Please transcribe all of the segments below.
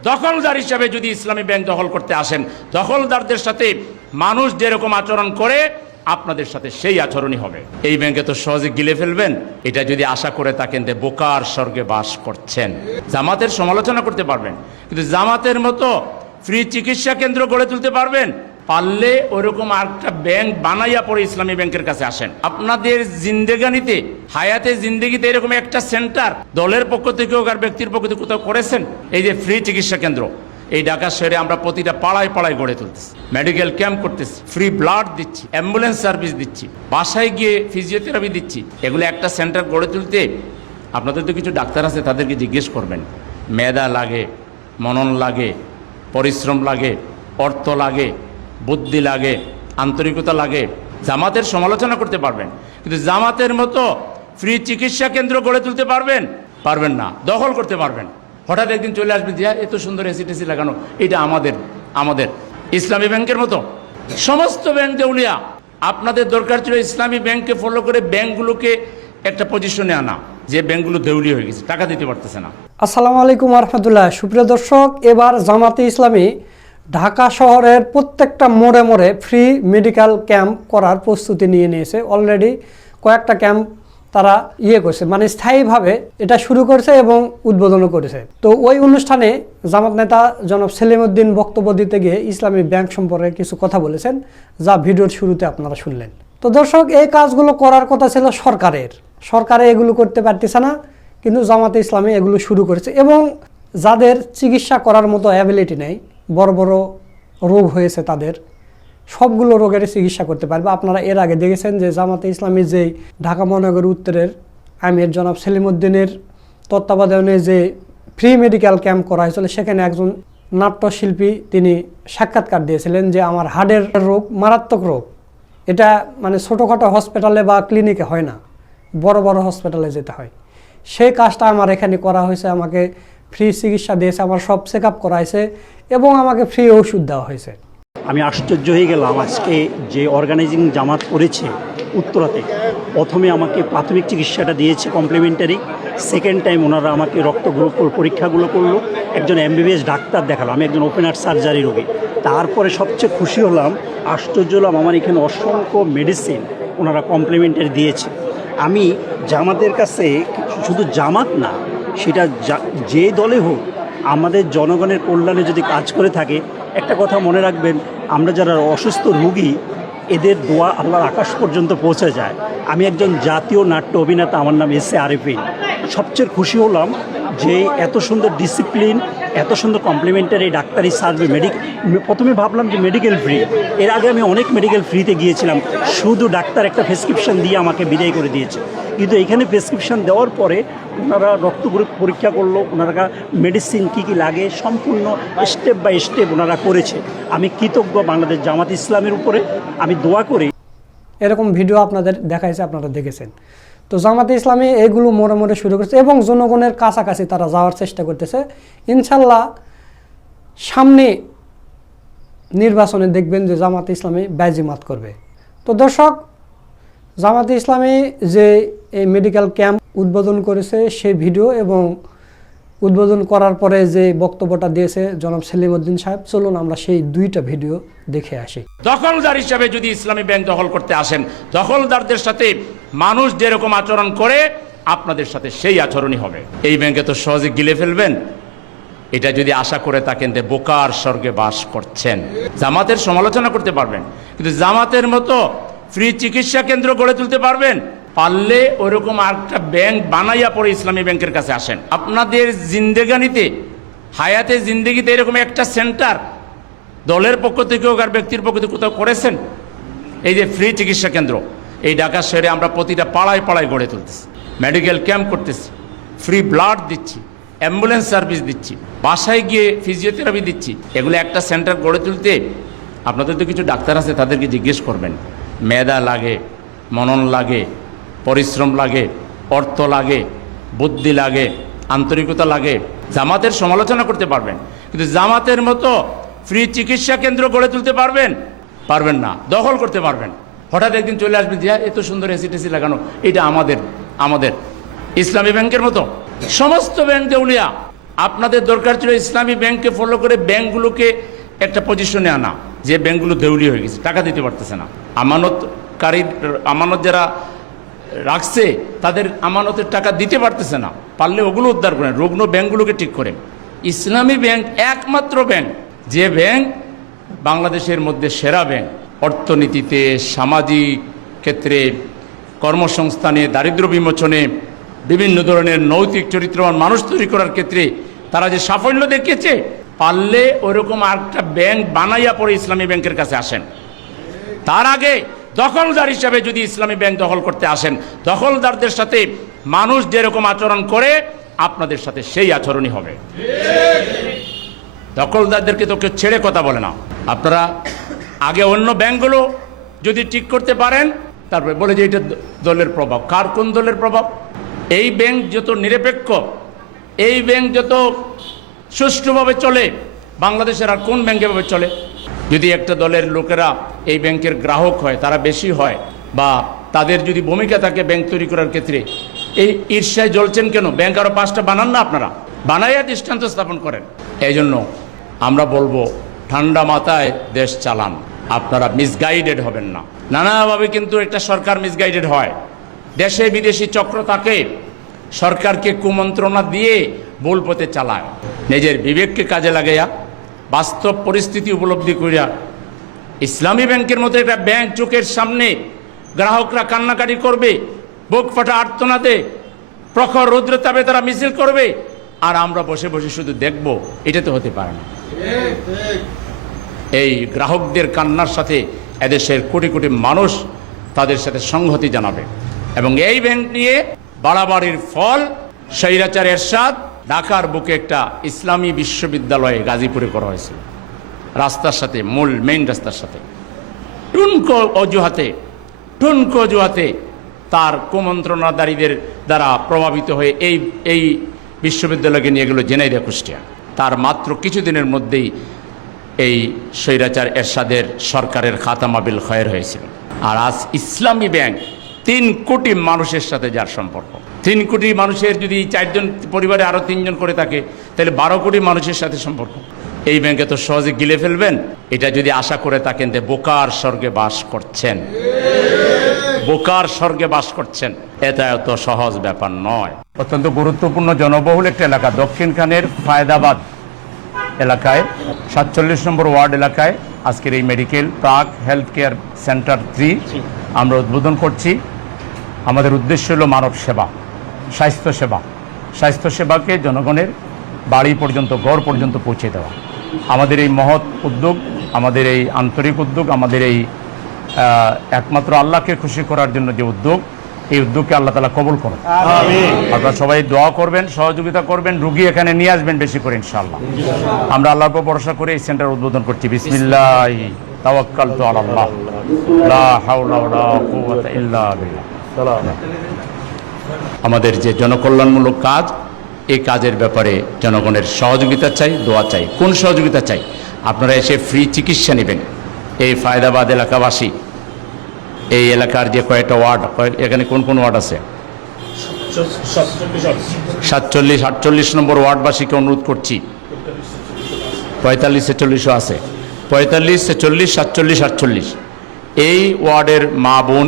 দখলদার হিসাবে যদি ইসলামী ব্যাংক দখল করতে আসেন, দখলদারদের সাথে মানুষ যেরকম আচরণ করে আপনাদের সাথে সেই আচরণই হবে। এই ব্যাংকে তো সহজে গিলে ফেলবেন, এটা যদি আশা করে থাকেন যে বোকার স্বর্গে বাস করছেন। জামাতের সমালোচনা করতে পারবেন, কিন্তু জামাতের মতো ফ্রি চিকিৎসা কেন্দ্র গড়ে তুলতে পারবেন? পারলে ওইরকম আরেকটা ব্যাংক বানাইয়া পরে ইসলামী ব্যাংকের কাছে আসেন। আপনাদের জিন্দেগানিতে, হায়াতে জিন্দেগিতে এরকম একটা সেন্টার দলের পক্ষ থেকে হোক আর ব্যক্তির পক্ষ থেকে কোথাও করেছেন? এই যে ফ্রি চিকিৎসা কেন্দ্র, এই ঢাকা শহরে আমরা প্রতিটা পাড়ায় পাড়ায় গড়ে তুলতেছি, মেডিকেল ক্যাম্প করতেছি, ফ্রি ব্লাড দিচ্ছি, অ্যাম্বুলেন্স সার্ভিস দিচ্ছি, বাসায় গিয়ে ফিজিওথেরাপি দিচ্ছি। এগুলো একটা সেন্টার গড়ে তুলতে আপনাদের তো কিছু ডাক্তার আছে, তাদেরকে জিজ্ঞেস করবেন। মেধা লাগে, মনন লাগে, পরিশ্রম লাগে, অর্থ লাগে, বুদ্ধি লাগে, আন্তরিকতা লাগে। জামাতের সমালোচনা করতে পারবেন, কিন্তু জামাতের মতো ফ্রি চিকিৎসা কেন্দ্র গড়ে তুলতে পারবেন? পারবেন না। দখল করতে পারবেন। হঠাৎ একদিন চলে আসবে যে এত সুন্দর এসি টেসি লাগানো, এটা আমাদের ইসলামী ব্যাংকের মতো। সমস্ত ব্যাংক দেউলিয়া। আপনাদের দরকার ছিল ইসলামী ব্যাংককে ফলো করে ব্যাংকগুলোকে একটা পজিশনে আনা, যে ব্যাংকগুলো দেউলিয়া হয়ে গেছে, টাকা দিতে পারতেছে না। আসসালামু আলাইকুম রহমতুল্লাহ। সুপ্রিয় দর্শক, এবার জামাতে ইসলামী ঢাকা শহরের প্রত্যেকটা মোড়ে মোড়ে ফ্রি মেডিকেল ক্যাম্প করার প্রস্তুতি নিয়ে নিয়েছে। অলরেডি কয়েকটা ক্যাম্প তারা করছে, মানে স্থায়ীভাবে এটা শুরু করেছে এবং উদ্বোধনও করেছে। তো ওই অনুষ্ঠানে জামাত নেতা জনাব সেলিমউদ্দিন বক্তব্য দিতে গিয়ে ইসলামী ব্যাংক সম্পর্কে কিছু কথা বলেছেন, যা ভিডিওর শুরুতে আপনারা শুনলেন। তো দর্শক, এই কাজগুলো করার কথা ছিল সরকারে এগুলো করতে পারতেছে না, কিন্তু জামাতে ইসলামী এগুলো শুরু করেছে। এবং যাদের চিকিৎসা করার মতো অ্যাবিলিটি নেই, বড় বড় রোগ হয়েছে, তাদের সবগুলো রোগের চিকিৎসা করতে পারবে। আপনারা এর আগে দেখেছেন যে জামাতে ইসলামী যেই ঢাকা মহানগর উত্তরের আমির জনাব সেলিমউদ্দিনের তত্ত্বাবধানে যে ফ্রি মেডিকেল ক্যাম্প করা হয়েছিল, সেখানে একজন নাট্যশিল্পী তিনি সাক্ষাৎকার দিয়েছিলেন যে আমার হার্টের রোগ মারাত্মক রোগ, এটা মানে ছোটোখাটো হসপিটালে বা ক্লিনিকে হয় না, বড় বড় হসপিটালে যেতে হয়। সেই কাজটা আমার এখানে করা হয়েছে। আমাকে ফ্রি চিকিৎসা দিয়েছে, আমার সব চেক আপ করা হয়েছে এবং আমাকে ফ্রি ওষুধ দেওয়া হয়েছে। আমি আশ্চর্য হয়ে গেলাম আজকে যে অর্গানাইজিং জামাত করেছে উত্তরাতে। প্রথমে আমাকে প্রাথমিক চিকিৎসাটা দিয়েছে কমপ্লিমেন্টারি, সেকেন্ড টাইম ওনারা আমাকে রক্ত গ্রুপ পরীক্ষাগুলো করলো, একজন এমবিবিএস ডাক্তার দেখালো, আমি একজন ওপেন হার্ট সার্জারি রোগী। তারপরে সবচেয়ে খুশি হলাম, আশ্চর্য হলাম, আমার এখানে অসংখ্য মেডিসিন ওনারা কমপ্লিমেন্টারি দিয়েছে। আমি জামাতের কাছে, শুধু জামাত না, সেটা যে দলে হোক, আমাদের জনগণের কল্যাণে যদি কাজ করে থাকে, একটা কথা মনে রাখবেন, আমরা যারা অসুস্থ রোগী, এদের দোয়া আল্লাহর আকাশ পর্যন্ত পৌঁছে যায়। আমি একজন জাতীয় নাট্য অভিনেতা, আমার নাম এস এ আরিফিন। সবচেয়ে খুশি হলাম যে এত সুন্দর ডিসিপ্লিন, এত সুন্দর কমপ্লিমেন্টারি ডাক্তারি সার্ভিস। প্রথমে ভাবলাম যে মেডিকেল ফ্রি, এর আগে আমি অনেক মেডিকেল ফ্রিতে গিয়েছিলাম, শুধু ডাক্তার একটা প্রেসক্রিপশন দিয়ে আমাকে বিদায় করে দিয়েছে। কিন্তু এখানে প্রেসক্রিপশন দেওয়ার পরে ওনারা রক্ত গ্রুপ পরীক্ষা করলো, ওনারা মেডিসিন কী কী লাগে সম্পূর্ণ স্টেপ বাই স্টেপ ওনারা করেছে। আমি কৃতজ্ঞ বাংলাদেশ জামাত ইসলামের উপরে। আমি দোয়া করি। এরকম ভিডিও আপনাদের দেখাইছে, আপনারা দেখেছেন। তো জামাতে ইসলামী এগুলো মোড়ে মোড়ে শুরু করেছে এবং জনগণের কাছাকাছি তারা যাওয়ার চেষ্টা করতেছে। ইনশাল্লাহ সামনে নির্বাচনে দেখবেন যে জামাতে ইসলামী বাজিমাত করবে। তো দর্শক, জামাতে ইসলামী যে এই মেডিকেল ক্যাম্প উদ্বোধন করেছে সেই ভিডিও এবং উদ্বোধন করার পরে যে বক্তব্যটা দিয়েছে জনাব সেলিমউদ্দিন সাহেব, চলুন আমরা সেই দুইটা ভিডিও দেখে আসি। দখলদার হিসাবে যদি ইসলামী ব্যাংক দখল করতে আসেন, দখলদারদের সাথে মানুষ যেরকম আচরণ করে আপনাদের সাথে সেই আচরণই হবে। এই ব্যাংকে তো সহজে গিলে ফেলবেন, এটা যদি আশা করে থাকেন যে বোকার স্বর্গে বাস করছেন। জামাতের সমালোচনা করতে পারবেন, কিন্তু জামাতের মতো ফ্রি চিকিৎসা কেন্দ্র গড়ে তুলতে পারবেন? পারলে ওইরকম আরেকটা ব্যাংক বানাইয়া পরে ইসলামী ব্যাংকের কাছে আসেন। আপনাদের জিন্দেগানিতে, হায়াতে জিন্দেগিতে এরকম একটা সেন্টার দলের পক্ষ থেকে হোক আর ব্যক্তির পক্ষ থেকে কোথাও করেছেন? এই যে ফ্রি চিকিৎসা কেন্দ্র, এই ঢাকা শহরে আমরা প্রতিটা পাড়ায় পাড়ায় গড়ে তুলতেছি, মেডিকেল ক্যাম্প করতেছি, ফ্রি ব্লাড দিচ্ছি, অ্যাম্বুলেন্স সার্ভিস দিচ্ছি, বাসায় গিয়ে ফিজিওথেরাপি দিচ্ছি। এগুলো একটা সেন্টার গড়ে তুলতে আপনাদের তো কিছু ডাক্তার আছে, তাদেরকে জিজ্ঞেস করবেন। মেধা লাগে, মনন লাগে, পরিশ্রম লাগে, অর্থ লাগে, বুদ্ধি লাগে, আন্তরিকতা লাগে। জামাতের সমালোচনা করতে পারবেন, কিন্তু জামাতের মতো ফ্রি চিকিৎসা কেন্দ্র গড়ে তুলতে পারবেন? পারবেন না। দখল করতে পারবেন। হঠাৎ একদিন চলে আসবে যে এত সুন্দর এসি টেসি লাগানো, এটা আমাদের ইসলামী ব্যাংকের মতো। সমস্ত ব্যাংক দেউলিয়া। আপনাদের দরকার ছিল ইসলামী ব্যাংককে ফলো করে ব্যাংকগুলোকে একটা পজিশনে আনা, যে ব্যাংকগুলো দেউলি হয়ে গেছে, টাকা দিতে পারতেছে না, আমানত যারা রাখছে তাদের আমানতের টাকা দিতে পারতেছে না, পারলে ওগুলো উদ্ধার করেন, রুগ্ন ব্যাংকগুলোকে ঠিক করেন। ইসলামী ব্যাংক একমাত্র ব্যাংক, যে ব্যাংক বাংলাদেশের মধ্যে সেরা ব্যাংক, অর্থনীতিতে, সামাজিক ক্ষেত্রে, কর্মসংস্থানে, দারিদ্র্য বিমোচনে, বিভিন্ন ধরনের নৈতিক চরিত্রবান মানুষ তৈরি করার ক্ষেত্রে তারা যে সাফল্য দেখিয়েছে, পারলে ওইরকম আরেকটা ব্যাংক বানাইয়া পরে ইসলামী ব্যাংকের কাছে আসেন। তার আগে দখলদার হিসাবে যদি ইসলামী ব্যাংক দখল করতে আসেন, দখলদারদের সাথে মানুষ যেরকম আচরণ করে আপনাদের সাথে সেই আচরণই হবে। দখলদারদেরকে তো কেউ ছেড়ে কথা বলে না। আপনারা আগে অন্য ব্যাংকগুলো যদি ঠিক করতে পারেন, তারপরে বলে যে এটা দলের প্রভাব। কার কোন দলের প্রভাব? এই ব্যাংক যত নিরপেক্ষ, এই ব্যাংক যত সুষ্ঠুভাবে চলে, বাংলাদেশের আর কোন ব্যাংক এভাবে চলে? যদি একটা দলের লোকেরা এই ব্যাংকের গ্রাহক হয়, তারা বেশি হয়, বা তাদের যদি ভূমিকা থাকে ব্যাংক তৈরি করার ক্ষেত্রে, এই ঈর্ষায় জ্বলছেন কেন? ব্যাংক আরও 5টা বানান না, আপনারা বানাইয়া দৃষ্টান্ত স্থাপন করেন। এই জন্য আমরা বলবো, ঠান্ডা মাথায় দেশ চালান, আপনারা মিসগাইডেড হবেন না। নানাভাবে কিন্তু একটা সরকার মিসগাইডেড হয়, দেশে বিদেশি চক্র তাকে সরকারকে কুমন্ত্রণা দিয়ে ভুল পথে চালায়। নিজের বিবেককে কাজে লাগাইয়া, বাস্তব পরিস্থিতি উপলব্ধি করিয়া ইসলামী ব্যাংকের মতো একটা ব্যাংক চোখের সামনে গ্রাহকরা কান্নাকাটি করবে, বুক ফাটা আর্তনাদে প্রখর রৌদ্রতাপে তারা মিছিল করবে, আর আমরা বসে বসে শুধু দেখব, এটা তো হতে পারে না। এই গ্রাহকদের কান্নার সাথে এদেশের কোটি কোটি মানুষ তাদের সাথে সংহতি জানাবে। এবং এই ব্যাংক নিয়ে বাড়াবাড়ির ফল, স্বৈরাচার এরশাদ ঢাকার বুকে একটা ইসলামী বিশ্ববিদ্যালয়ে গাজীপুরে করা হয়েছিল, রাস্তার সাথে, মূল মেইন রাস্তার সাথে, ঠুনকো অজুহাতে তার কুমন্ত্রণাদারীদের দ্বারা প্রভাবিত হয়ে এই বিশ্ববিদ্যালয়কে নিয়ে গেল জেনাইদা, কুষ্টিয়া। তার মাত্র কিছুদিনের মধ্যেই এই স্বৈরাচার এরশাদের সরকারের খাতামা বিল খয়ের হয়েছিল। আর আজ ইসলামী ব্যাংক 3 কোটি মানুষের সাথে যার সম্পর্ক, 3 কোটি মানুষের যদি 4 জন পরিবারে আরও 3 জন করে থাকে, তাহলে 12 কোটি মানুষের সাথে সম্পর্ক। এই ব্যাংকে তো সহজে গিলে ফেলবেন, এটা যদি আশা করে থাকেন যে বোকার স্বর্গে বাস করছেন, বোকার স্বর্গে বাস করছেন, এটা এত সহজ ব্যাপার নয়। অত্যন্ত গুরুত্বপূর্ণ জনবহুল একটা এলাকা, দক্ষিণখানের ফায়দাবাদ এলাকায় 47 নম্বর ওয়ার্ড এলাকায় আজকের এই মেডিকেল প্রাক হেলথ কেয়ার সেন্টার 3 আমরা উদ্বোধন করছি। আমাদের উদ্দেশ্য হলো মানব সেবা, স্বাস্থ্যসেবাকে জনগণের বাড়ি পর্যন্ত, ঘর পর্যন্ত পৌঁছে দেওয়া। আমাদের এই মহৎ উদ্যোগ, আমাদের এই আন্তরিক উদ্যোগ, আমাদের এই একমাত্র আল্লাহকে খুশি করার জন্য যে উদ্যোগ, এই উদ্যোগকে আল্লাহ তাআলা কবুল করুন। আপনারা সবাই দোয়া করবেন, সহযোগিতা করবেন, রুগী এখানে নিয়ে আসবেন বেশি করে ইনশাআল্লাহ। আমরা আল্লাহর উপর ভরসা করে এই সেন্টার উদ্বোধন করছি। বিসমিল্লাহি তাওয়াক্কালতু আলাল্লাহ, লা হাওলা ওয়ালা কুওয়াতা ইল্লা বিল্লাহ। আমাদের যে জনকল্যাণমূলক কাজ, এই কাজের ব্যাপারে জনগণের সহযোগিতা চাই, দোয়া চাই। কোন সহযোগিতা চাই? আপনারা এসে ফ্রি চিকিৎসা নেবেন। এই ফায়দাবাদ এলাকাবাসী, এই এলাকার যে কয়েকটা ওয়ার্ড, এখানে কোন কোন ওয়ার্ড আছে? 47-48 নম্বর ওয়ার্ডবাসীকে অনুরোধ করছি, 45-46 আছে, 45-46-47-48 এই ওয়ার্ডের মা বোন,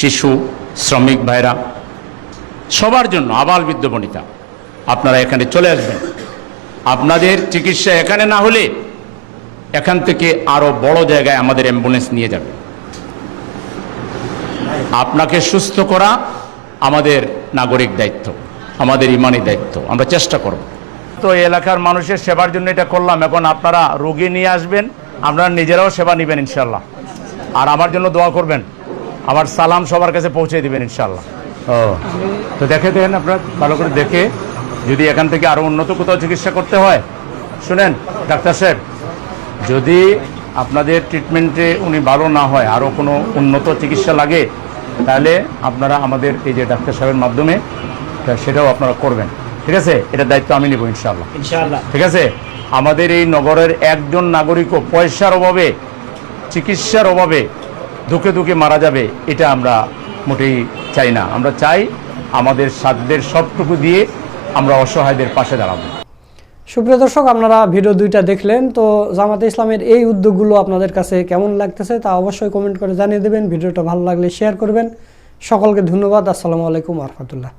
শিশু, শ্রমিক ভাইরা, সবার জন্য, আবাল বৃদ্ধ বনিতা, আপনারা এখানে চলে আসবেন। আপনাদের চিকিৎসা এখানে না হলে এখান থেকে আরও বড় জায়গায় আমাদের অ্যাম্বুলেন্স নিয়ে যাবে। আপনাকে সুস্থ করা আমাদের নাগরিক দায়িত্ব, আমাদের ইমানি দায়িত্ব, আমরা চেষ্টা করব। তো এই এলাকার মানুষের সেবার জন্য এটা করলাম। এখন আপনারা রোগী নিয়ে আসবেন, আপনারা নিজেরাও সেবা নেবেন ইনশাল্লাহ। আর আমার জন্য দোয়া করবেন, আমার সালাম সবার কাছে পৌঁছে দেবেন ইনশাল্লাহ। তো দেখে দেন, আপনারা ভালো করে দেখে, যদি এখান থেকে আরও উন্নত কোথাও চিকিৎসা করতে হয়, শুনেন ডাক্তার সাহেব, যদি আপনাদের ট্রিটমেন্টে উনি ভালো না হয়, আরও কোনো উন্নত চিকিৎসা লাগে, তাহলে আপনারা আমাদের এই যে ডাক্তার সাহেবের মাধ্যমে সেটাও আপনারা করবেন, ঠিক আছে? এটার দায়িত্ব আমি নেব ইনশাআল্লাহ, ঠিক আছে? আমাদের এই নগরের একজন নাগরিকও পয়সার অভাবে, চিকিৎসার অভাবে ধুকে ধুকে মারা যাবে, এটা আমরা মোটেই চাই না। আমরা চাই আমাদের সাধ্যের সবটুকু দিয়ে আমরা অসহায়দের পাশে দাঁড়াবো। সুপ্রিয় দর্শক, আপনারা ভিডিও দুইটা দেখলেন, তো জামাতে ইসলামের এই উদ্যোগগুলো আপনাদের কাছে কেমন লাগতেছে তা অবশ্যই কমেন্ট করে জানিয়ে দেবেন। ভিডিওটা ভালো লাগলে শেয়ার করবেন। সকলকে ধন্যবাদ। আসসালামু আলাইকুম ওয়া রাহমাতুল্লাহ।